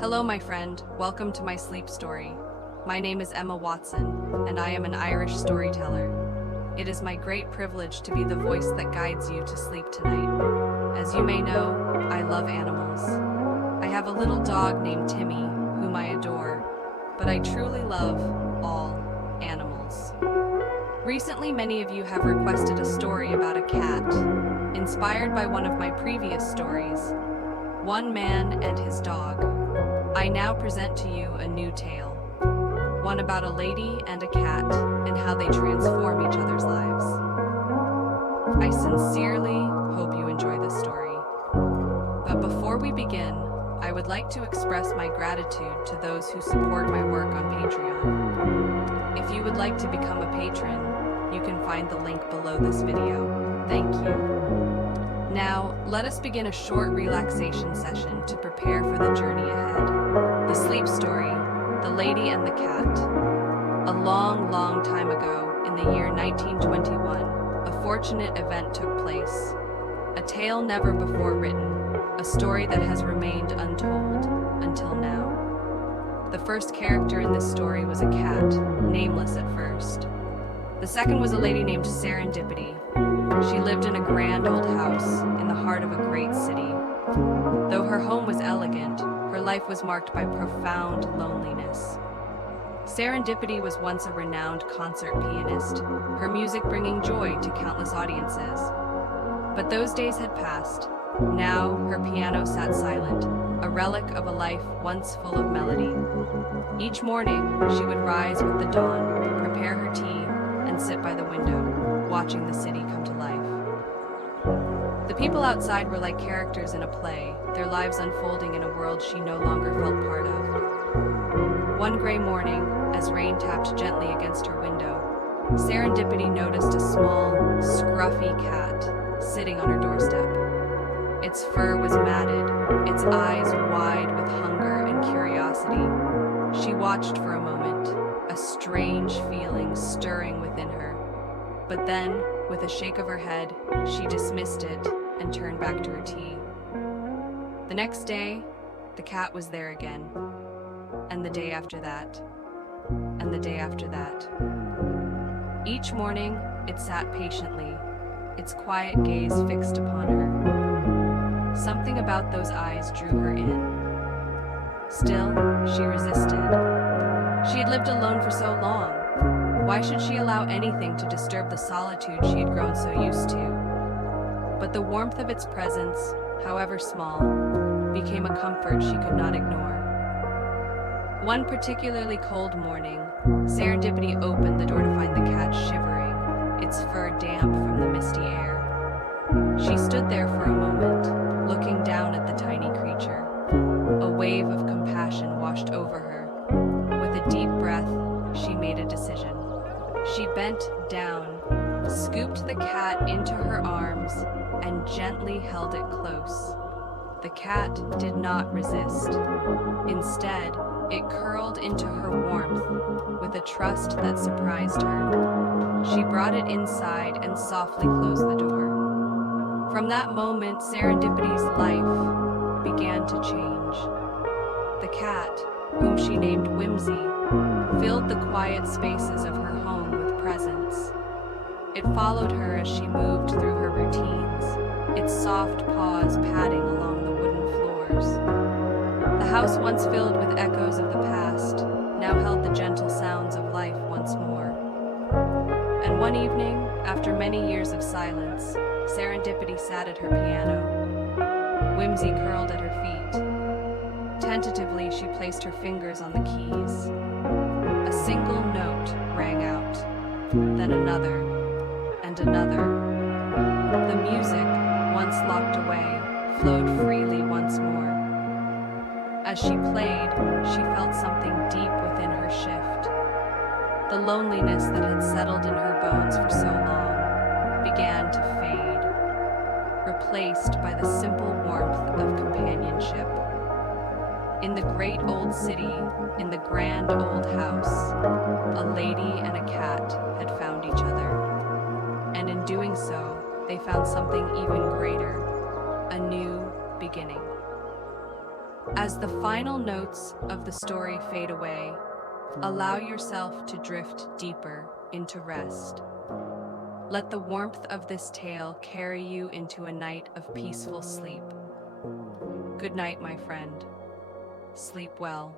Hello, my friend. Welcome to my sleep story. My name is Emma Watson, and I am an Irish storyteller. It is my great privilege to be the voice that guides you to sleep tonight. As you may know, I love animals. I have a little dog named Timmy, whom I adore, but I truly love all animals. Recently, many of you have requested a story about a cat, inspired by one of my previous stories, One Man and His Dog. I now present to you a new tale, one about a lady and a cat and how they transform each other's lives. I sincerely hope you enjoy this story. But before we begin, I would like to express my gratitude to those who support my work on Patreon. If you would like to become a patron, you can find the link below this video. Thank you. Now, let us begin a short relaxation session to prepare for the journey ahead. The sleep story, The Lady and the Cat. A long, long time ago, in the year 1921, a fortunate event took place. A tale never before written, a story that has remained untold until now. The first character in this story was a cat, nameless at first. The second was a lady named Serendipity. She lived in a grand old house in the heart of a great city. Though her home was elegant, her life was marked by profound loneliness. Serendipity was once a renowned concert pianist, her music bringing joy to countless audiences. But those days had passed. Now her piano sat silent, a relic of a life once full of melody. Each morning, she would rise with the dawn, prepare her tea, and sit by the window, watching the city come to life. The people outside were like characters in a play, their lives unfolding in a world she no longer felt part of. One gray morning, as rain tapped gently against her window, Serendipity noticed a small, scruffy cat sitting on her doorstep. Its fur was matted, its eyes wide with hunger and curiosity. She watched for a moment, a strange feeling stirring within her. But then, with a shake of her head, she dismissed it and turned back to her tea. The next day, the cat was there again. And the day after that. And the day after that. Each morning, it sat patiently, its quiet gaze fixed upon her. Something about those eyes drew her in. Still, she resisted. She had lived alone for so long. Why should she allow anything to disturb the solitude she had grown so used to? But the warmth of its presence, however small, became a comfort she could not ignore. One particularly cold morning, Serendipity opened the door to find the cat shivering, its fur damp from the misty air. She stood there for a moment, looking down at the tiny creature. A wave of compassion washed over her. With a deep breath, she made a decision. She bent down, scooped the cat into her arms, and gently held it close. The cat did not resist. Instead, it curled into her warmth with a trust that surprised her. She brought it inside and softly closed the door. From that moment, Serendipity's life began to change. The cat, whom she named Whimsy, filled the quiet spaces of her home with presence. It followed her as she moved through her routines, its soft paws padding along the wooden floors. The house once filled with echoes of the past now held the gentle sounds of life once more. And one evening, after many years of silence, Serendipity sat at her piano. Whimsy curled at her feet. Tentatively, she placed her fingers on the keys. A single note rang out, then another, and another. The music, once locked away, flowed freely once more. As she played, she felt something deep within her shift. The loneliness that had settled in her bones for so long began to fade, replaced by the simple warmth of companionship. In the great old city, in the grand old house, a lady and a cat had found each other. And in doing so, they found something even greater, a new beginning. As the final notes of the story fade away, allow yourself to drift deeper into rest. Let the warmth of this tale carry you into a night of peaceful sleep. Good night, my friend. Sleep well.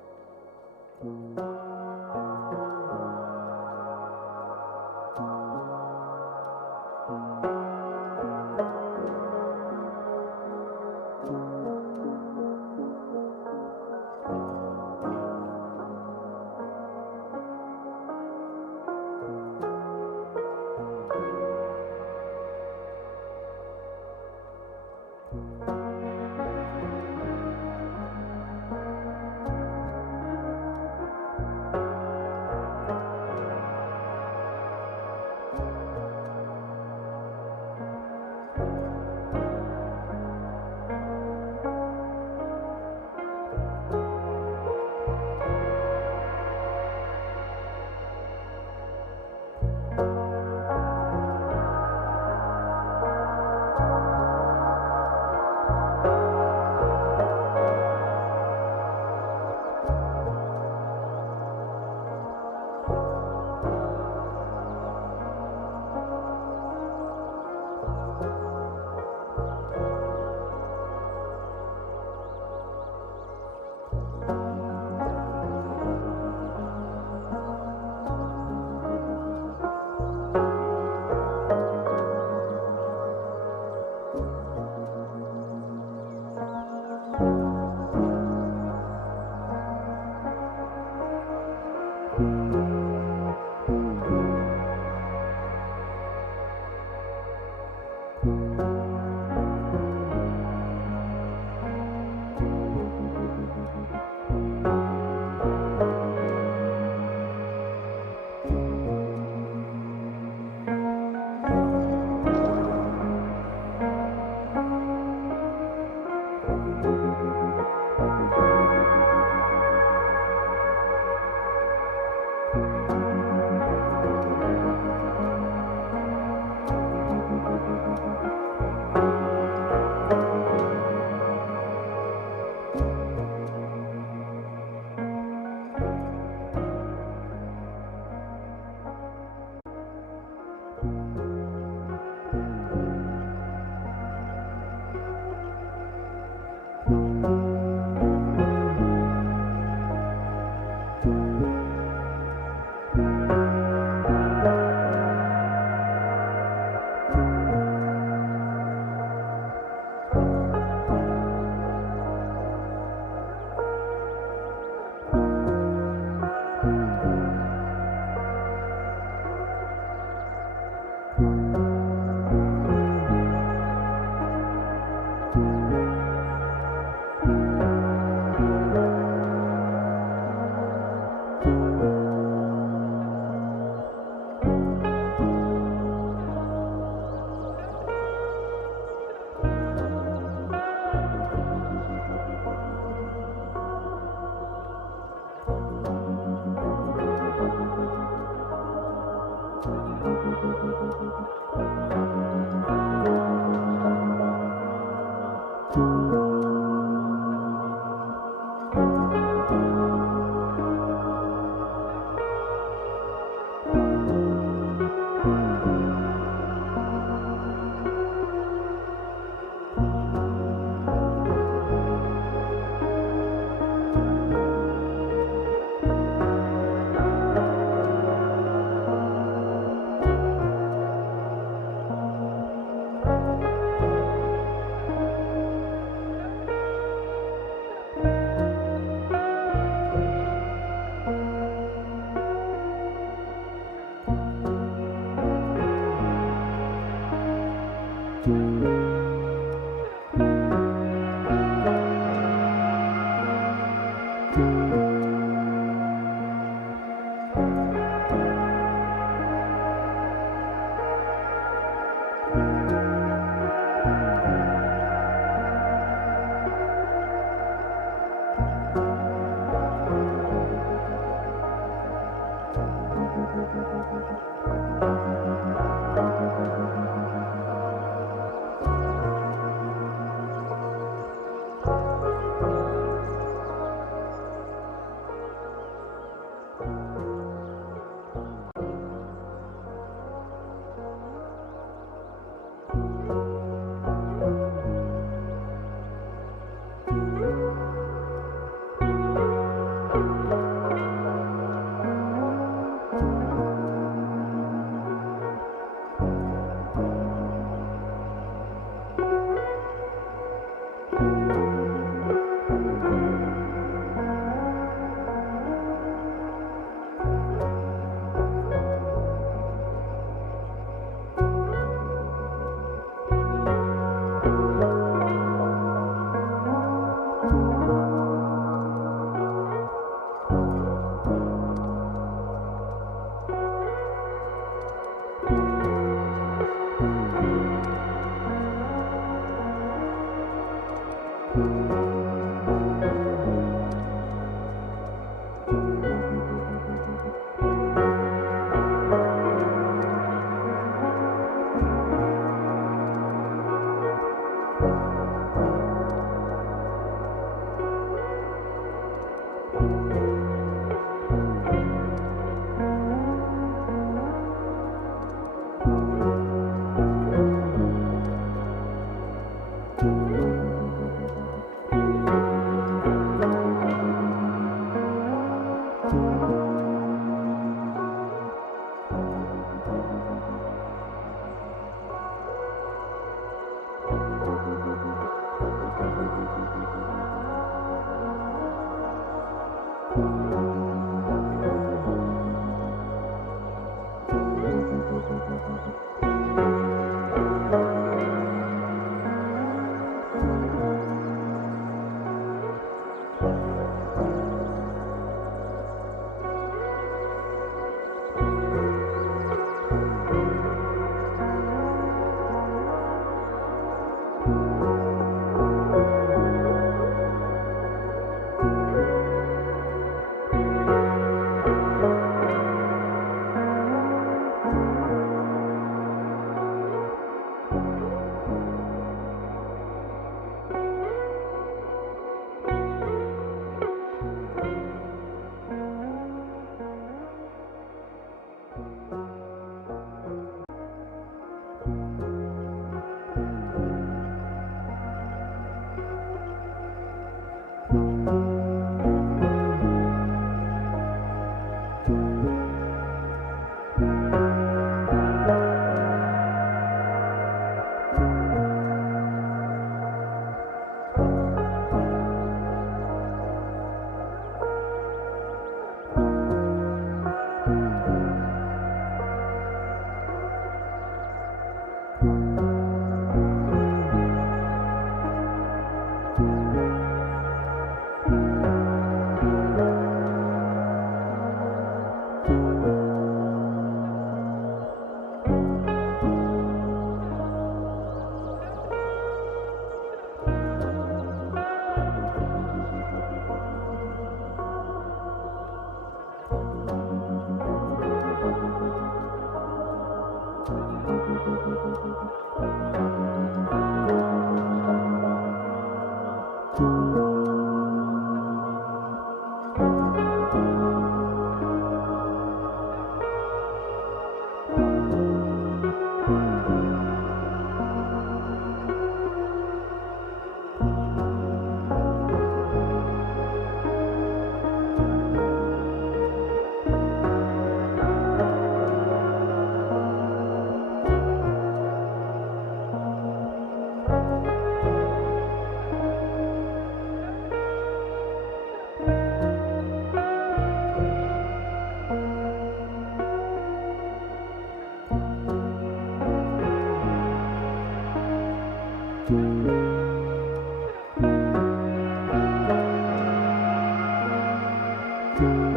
night.